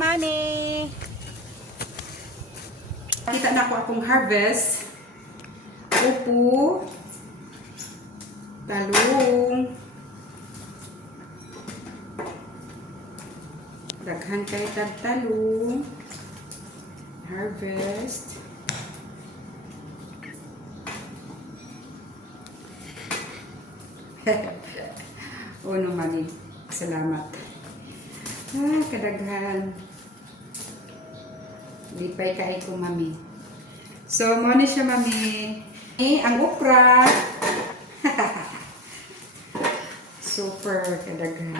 Mani! Kita na ko akong harvest. Upo. Talong. Daghan kay talong. Harvest. Uno Mani. Salamat. Kadaghan. Lipay kay ko, mami. So, mo ni siya, mami. Ang okra. Super kadaghan.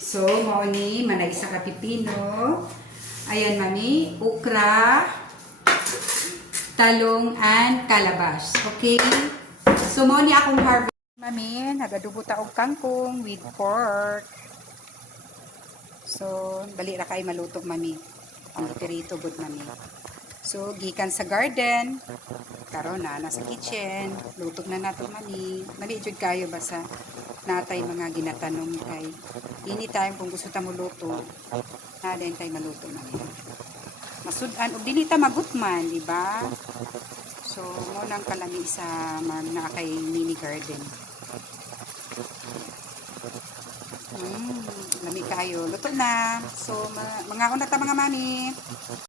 So, mo ni manay isa ka pipino. Ayan, mami. Okra, talong, and kalabas. Okay? So, mo ni akong harvest. Mami, nagadubo ta og kangkong with pork. So, bali ra kay malutog, mami. Ang pirito good, mami. So, gikan sa garden. Karon na nasa kitchen. Lutog na nato, mami. Mali jud kayo basta natay mga ginatanom kay anytime kung gusto ta mo luto. Na din tay maluto, mami. Masud-an og dili ta magutman, di ba? So, mo nang kalami sa mga kay mini garden. Lami kayo. Luto na. So, mga una ta mga mami.